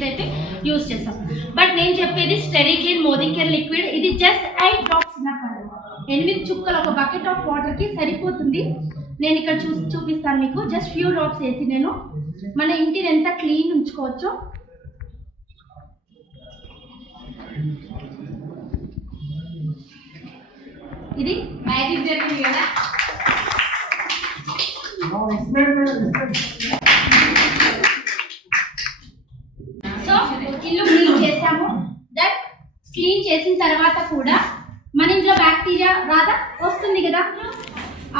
Liquid అయితే use చేస్తాం. But నేను చెప్పేది స్టెరిక్లిన్ మోదికేర్ లిక్విడ్ ఇది జస్ట్ ఎయిట్ డ్రాప్స్ ఎనిమిది చుక్కలు ఒక బకెట్ ఆఫ్ వాటర్కి సరిపోతుంది. నేను ఇక్కడ చూ చూపిస్తాను మీకు. జస్ట్ ఫ్యూ డ్రాప్స్ వేసి నేను మన ఇంటిని ఎంత క్లీన్ ఉంచుకోవచ్చో. ఇది మ్యాజిక్ జరిగింది కదా సో ఇల్లు క్లీన్ చేసాము దట్ క్లీన్ చేసిన తర్వాత కూడా మన ఇంట్లో బ్యాక్టీరియా రాదా వస్తుంది కదా.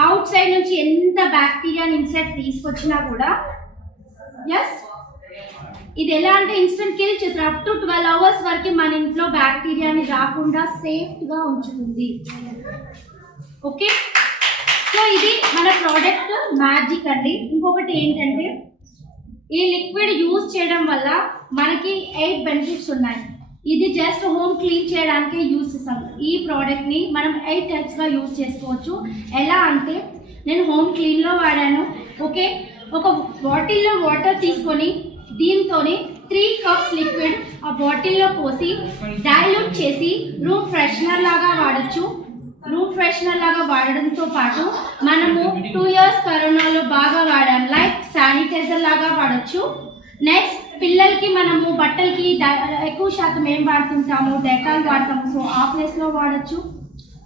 అవుట్ సైడ్ నుంచి ఎంత బ్యాక్టీరియాని ఇన్సైడ్ తీసుకొచ్చినా కూడా ఎస్ ఇది ఎలా అంటే ఇన్స్టెంట్ కిల్ చేస్తారు. అప్ టు ట్వెల్వ్ అవర్స్ వరకు మన ఇంట్లో బ్యాక్టీరియాని రాకుండా సేఫ్గా ఉంచుతుంది. ఓకే సో ఇది మన ప్రోడక్ట్ మ్యాజిక్ అండి. ఇంకొకటి ఏంటంటే ఈ లిక్విడ్ యూజ్ చేయడం వల్ల మనకి ఎయిట్ బెనిఫిట్స్ ఉన్నాయి. ఇది జస్ట్ హోమ్ క్లీన్ చేయడానికే యూజ్ చేస్తాం. ఈ ప్రోడక్ట్ని మనం ఎయిట్ టైప్స్గా యూజ్ చేసుకోవచ్చు. ఎలా అంటే నేను హోమ్ క్లీన్లో వాడాను. ఓకే? ఒక బాటిల్లో వాటర్ తీసుకొని దీంతోనే త్రీ కప్స్ లిక్విడ్ ఆ బాటిల్లో పోసి డైల్యూట్ చేసి రూమ్ ఫ్రెషనర్ లాగా వాడచ్చు. రూమ్ ఫ్రెషనర్ లాగా వాడడంతో పాటు మనము టూ ఇయర్స్ కరోనాలో బాగా వాడాం. లైక్ శానిటైజర్ లాగా వాడచ్చు. నెక్స్ట్ పిల్లలకి మనము బట్టలకి డ- ఎక్కువ శాతం ఏం వాడుతుంటాము? డెటాల్ వాడతాము. సో ఆ ప్లేస్లో వాడచ్చు.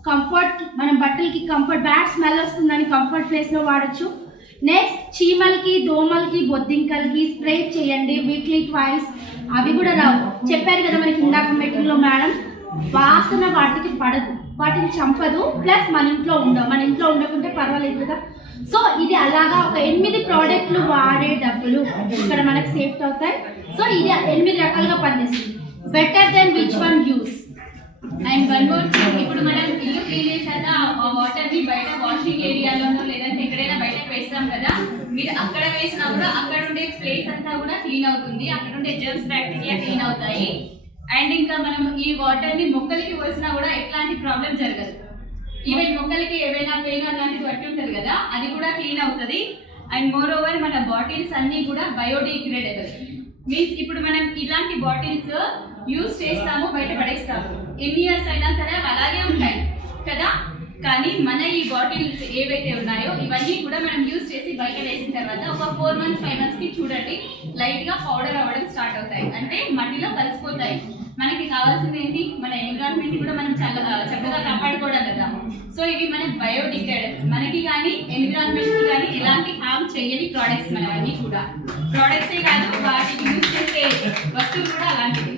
కంఫర్ట్ మనం బట్టలకి కంఫర్ట్ బ్యాడ్ స్మెల్ వస్తుందని కంఫర్ట్ ప్లేస్లో వాడచ్చు. నెక్స్ట్ చీమలకి దోమలకి బొద్దింకలకి స్ప్రే చేయండి. వీక్లీ ట్వైస్ అవి కూడా రావు. చెప్పారు కదా మనకి ఇందాక మెటీరియల్లో మేడం. వాసన వాటికి పడదు. వాటిని చంపదు. ప్లస్ మన ఇంట్లో ఉండవు మన ఇంట్లో ఉండకుంటే పర్వాలేదు కదా. సో ఇది అలాగా ఒక ఎనిమిది ప్రోడక్ట్లు వాడే డబ్బులు ఇక్కడ మనకు సేఫ్ అవుతాయి. సో ఇది ఎనిమిది రకాలుగా పనిచేస్తుంది. Better than which one use and one more ఇప్పుడు మనం ఇల్లు క్లీన్ చేశాక ఆ వాటర్ని బయట వాషింగ్ ఏరియాలోనో లేదంటే ఎక్కడైనా బయట వేస్తాం కదా మీరు అక్కడ వేసినా కూడా అక్కడ ఉండే ప్లేస్ అంతా కూడా క్లీన్ అవుతుంది. అక్కడ ఉండే జర్మ్స్ బ్యాక్టీరియా క్లీన్ అవుతాయి. అండ్ ఇంకా మనం ఈ వాటర్ని మొక్కలకి పోసినా కూడా ఎట్లాంటి ప్రాబ్లం జరగదు. ఈవెన్ మొక్కలకి ఏవైనా పెయిన్ అలాంటిది పట్టి ఉంటుంది కదా అది కూడా క్లీన్ అవుతుంది. అండ్ మోర్ ఓవర్ మన బాటిల్స్ అన్ని కూడా బయోడిగ్రేడబుల్ మీన్స్ ఇప్పుడు మనం ఇలాంటి బాటిల్స్ యూజ్ చేస్తాము బయట పడేస్తాము. ఎన్ని ఇయర్స్ అయినా సరే అవి అలాగే ఉంటాయి కదా? కానీ మన ఈ బాటిల్స్ ఏవైతే ఉన్నాయో ఇవన్నీ కూడా మనం యూజ్ చేసి బయట వేసిన తర్వాత ఒక ఫోర్ మంత్స్ ఫైవ్ మంత్స్కి చూడండి లైట్గా పౌడర్ అవ్వడం స్టార్ట్ అవుతాయి. అంటే మట్టిలో కలిసిపోతాయి. కావాల్సింది ఏంటి మన ఎన్విరాన్మెంట్ కూడా మనం చాలా చక్కగా కాపాడుకోవడం కదా. సో ఇవి మన బయోడిగ్రేడబుల్ మనకి కానీ ఎన్విరాన్మెంట్ కానీ ఎలాంటి హామ్ చేయని ప్రోడక్ట్స్ మనవన్నీ కూడా. ప్రోడక్ట్సే కాదు వాటికి యూజ్ చేసే వస్తువులు కూడా అలాంటివి.